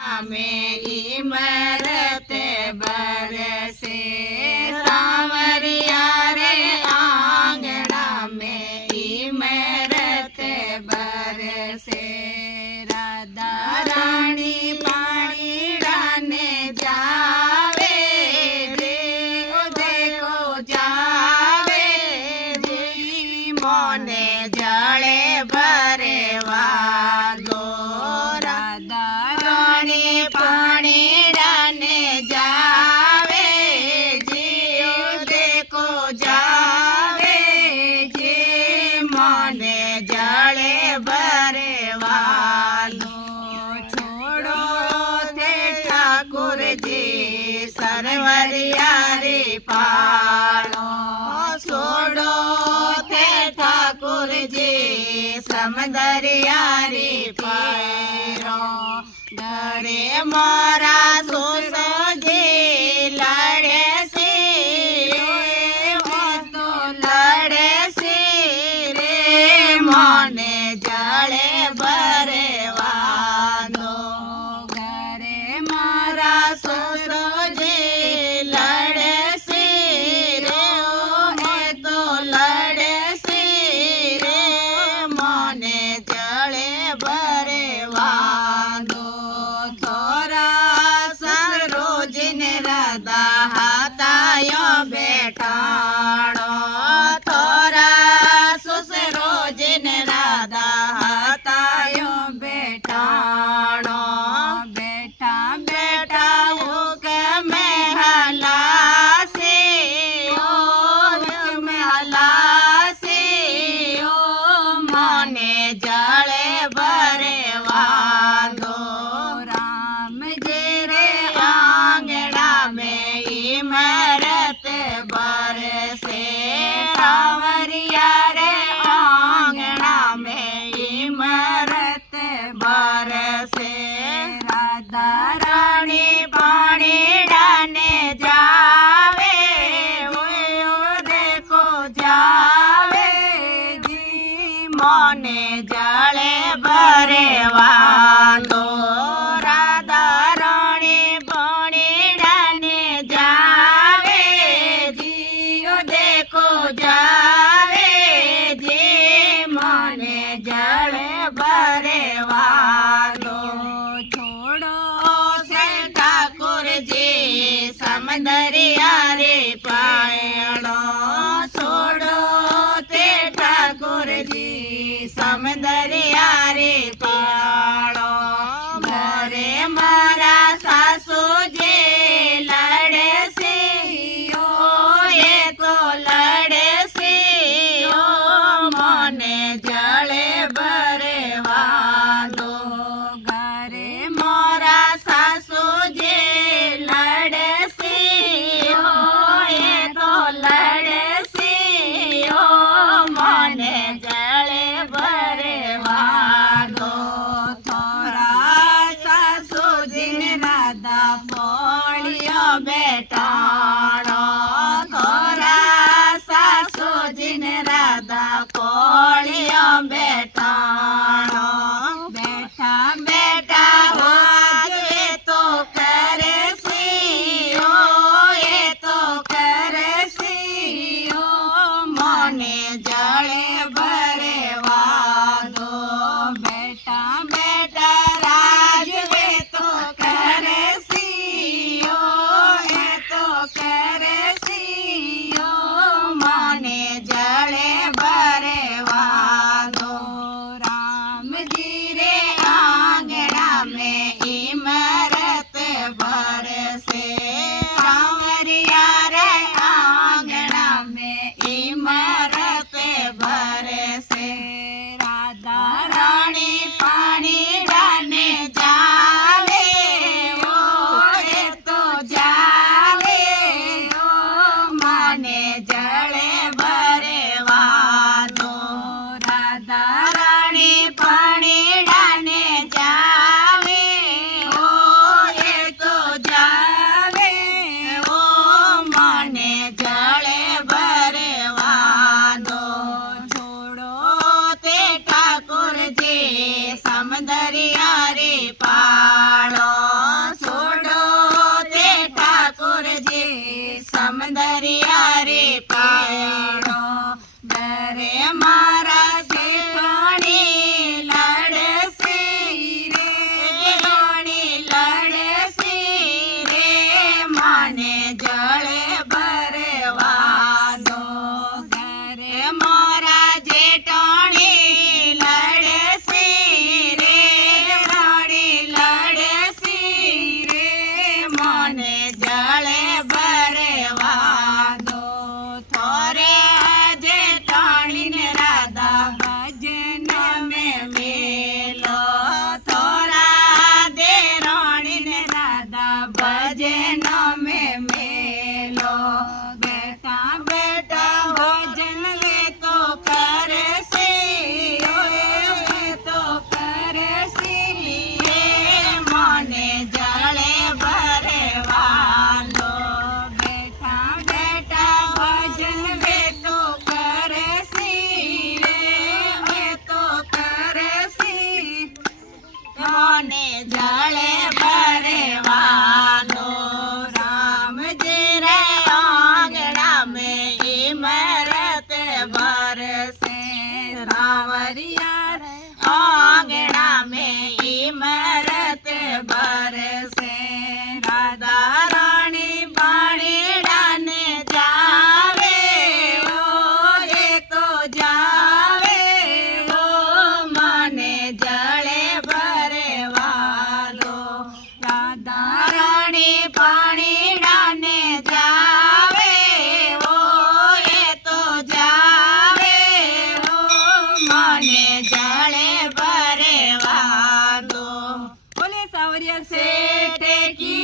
में इमरते बरसे सांवरिया रे आंगना में इमरते बरसे राधा रानी पानी डाने जावे रे देखो जावे जी मोने जड़े भरे वादो राधा रानी पानी डाने जावे जी देखो जावे जी मोने जड़े भरे वादो छोड़ो थे ठाकुर जी सरवरिया रे पालो छोड़ो थे ठाकुर जी समदरिया रे पालो डरे मारा सोसो जी लड़े से वो तो लड़े से रे मोने जड़े भरे वादो घरे मारा सोसो जी लड़े से रे वो तो लड़े से रे मोने जड़े भरे वादो थोरा सरोजिन राधा हाथायो बेटाड़ो थोरा सुसरोजिन राधा हाथायो बेटाड़ो बेटा बेटा हुक में हलासी हुक में हलासी ओ मोने जड़े भरे वादो राम जी रे आंगना में इमरत बरसे सांवरिया रे आंगना में इमरत बरसे राधा रानी पानी डाने जावे वो देखो जावे जी मोने जड़े भरे वादो राधा रानी पानी डाने जावे जी देखो जावे जी मोने जड़े भरे वादो छोड़ो से ठाकुर जी समदरिया रे पायड़ो छोड़ो ते ठाकुर जी समदरिया रे पाड़ो घरे मारा सासू जी लड़े से ओ ये तो लड़े से ओ मोने जड़े भरे वादो घरे मोरा सासू जी लड़े से ओ ये तो लड़े से ओ मोने जड़े भरे वादो थोरा सासू जिन राधा पोलियो बेटाड़ो थोरा सासू जिन राधा पोलियो बेटाड़ो बेटा बेटा हो ये तो करे सी ओ ये तो करे सी ओ मोने जड़े भरे वादो बेटा बेटा राज ये तो करे सी ओ ये तो करे सी ओ मोने जड़े भरे वादो राम जी रे आंगना में इमरत बरसे सांवरिया रे आंगना में इमरत बरसे राधा रानी पानी डाने जावे ओ ये तो जावे ओ माने जड़े भरे वादो राधा रानी पानी डाने जावे ओ ટેકી